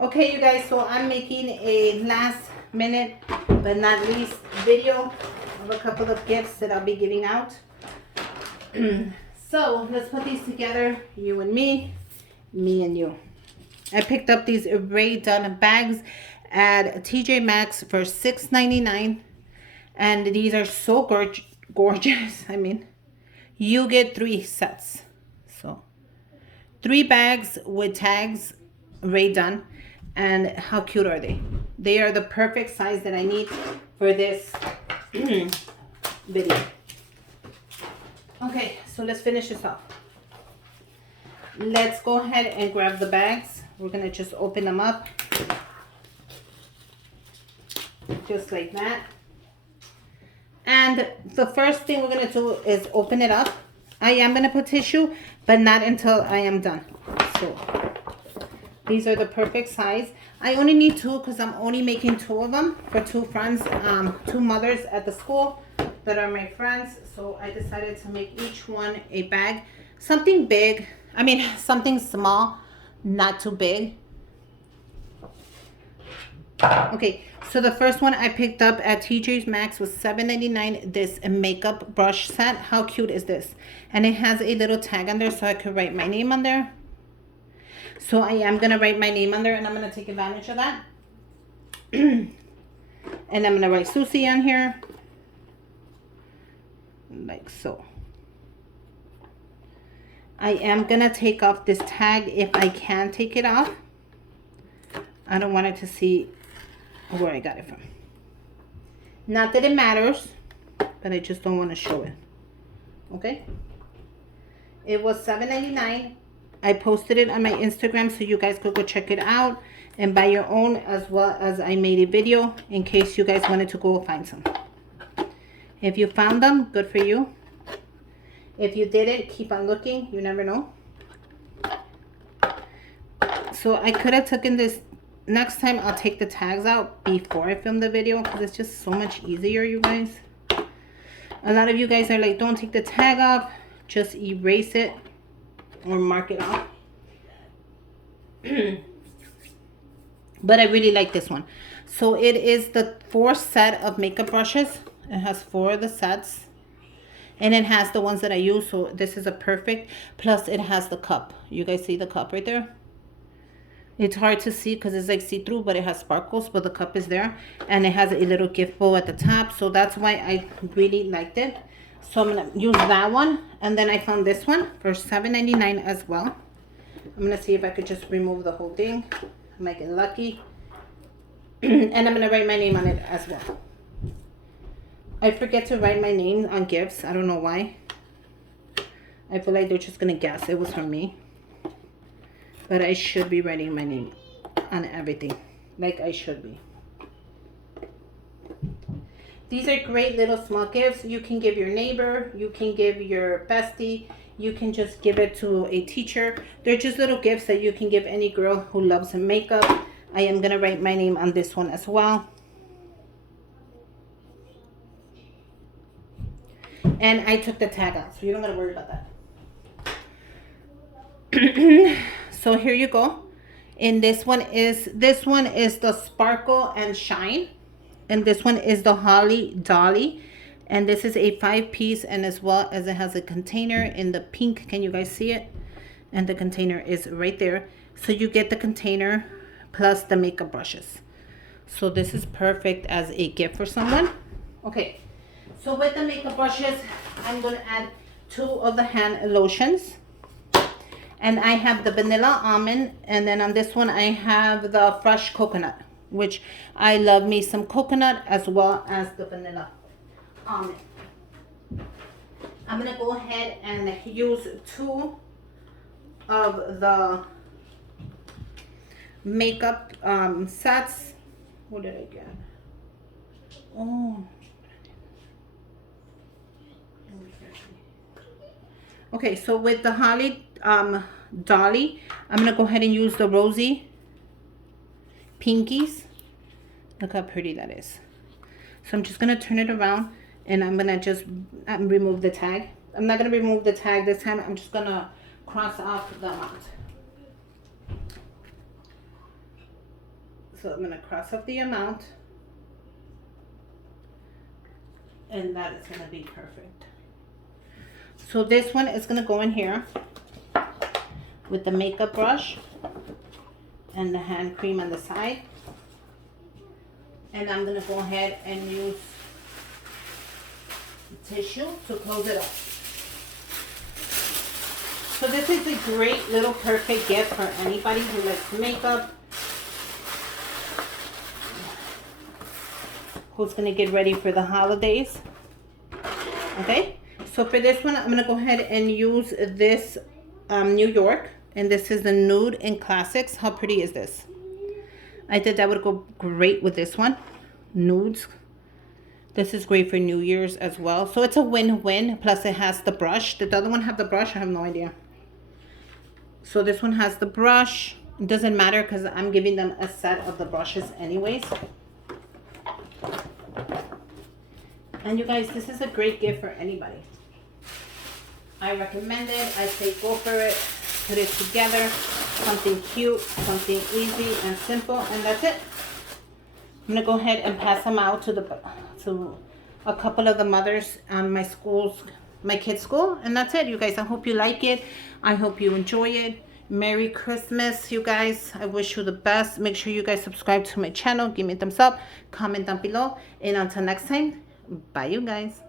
Okay, you guys, so I'm making a last minute but not least video of a couple of gifts that I'll be giving out. So let's put these together, you and me and you. I picked up these Ray Dunn bags at TJ Maxx for $6.99, and these are so gorgeous. I mean, you get 3 sets, so 3 bags with tags, Ray Dunn. And how cute are they? They are the perfect size that I need for this video. Okay, so let's finish this off. Let's go ahead and grab the bags. We're gonna just open them up just like that. And the first thing we're gonna do is open it up. I am gonna put tissue, but not until I am done. So these are the perfect size. I only need 2 because I'm only making 2 of them for 2 friends, 2 mothers at the school that are my friends. So I decided to make each one a bag. Something big. I mean, something small, not too big. Okay, so the first one I picked up at TJ Maxx was $7.99. This makeup brush set. How cute is this? And it has a little tag on there so I could write my name on there. So I am going to write my name on there, and I'm going to take advantage of that. And I'm going to write Susie on here. Like so. I am going to take off this tag if I can take it off. I don't want it to see where I got it from. Not that it matters, but I just don't want to show it. Okay? It was $7.99. I posted it on my Instagram so you guys could go check it out and buy your own, as well as I made a video in case you guys wanted to go find some. If you found them, good for you. If you didn't, keep on looking. You never know. So I could have taken this. Next time I'll take the tags out before I film the video because it's just so much easier, you guys. A lot of you guys are like, don't take the tag off. Just erase it or mark it off. But I really like this one. So it is the 4th set of makeup brushes. It has 4 of the sets. And it has the ones that I use. So this is a perfect. Plus it has the cup. You guys see the cup right there? It's hard to see because it's like see-through, but it has sparkles, but the cup is there. And it has a little gift bowl at the top. So that's why I really liked it. So I'm going to use that one. And then I found this one for $7.99 as well. I'm going to see if I could just remove the whole thing. I might get lucky. And I'm going to write my name on it as well. I forget to write my name on gifts. I don't know why. I feel like they're just going to guess it was from me. But I should be writing my name on everything. Like I should be. These are great little small gifts. You can give your neighbor. You can give your bestie. You can just give it to a teacher. They're just little gifts that you can give any girl who loves makeup. I am going to write my name on this one as well. And I took the tag out, so you don't got to worry about that. So here you go. And this one is the Sparkle and Shine. And this one is the Holly Dolly. And this is a 5-piece, and as well as it has a container in the pink. Can you guys see it? And the container is right there. So you get the container plus the makeup brushes. So this is perfect as a gift for someone. Okay. So with the makeup brushes, I'm going to add 2 of the hand lotions. And I have the vanilla almond, and then on this one I have the fresh coconut, which I love me some coconut as well as the vanilla almond. I'm going to go ahead and use 2 of the makeup sets. What did I get? Oh. Okay, so with the Holly Dolly, I'm going to go ahead and use the Rosy Pinkies. Look how pretty that is. So I'm just going to turn it around, and I'm going to just remove the tag. I'm not going to remove the tag this time. I'm just going to cross off the amount. So I'm going to cross up the amount. And that is going to be perfect. So this one is going to go in here with the makeup brush and the hand cream on the side. And I'm going to go ahead and use tissue to close it up. So this is a great little perfect gift for anybody who likes makeup, who's going to get ready for the holidays. Okay, so for this one, I'm going to go ahead and use this New York, and this is the Nude in Classics. How pretty is this? I thought that would go great with this one. Nudes. This is great for New Year's as well. So it's a win-win. Plus it has the brush. Did the other one have the brush? I have no idea. So this one has the brush. It doesn't matter because I'm giving them a set of the brushes anyways. And you guys, this is a great gift for anybody. I recommend it. I say go for it. Put it together. Something cute, something easy and simple, and that's it. I'm gonna go ahead and pass them out to a couple of the mothers on my kids' school, and that's it, you guys. I hope you like it. I hope you enjoy it. Merry Christmas, you guys. I wish you the best. Make sure you guys subscribe to my channel. Give me a thumbs up. Comment down below. And until next time, bye, you guys.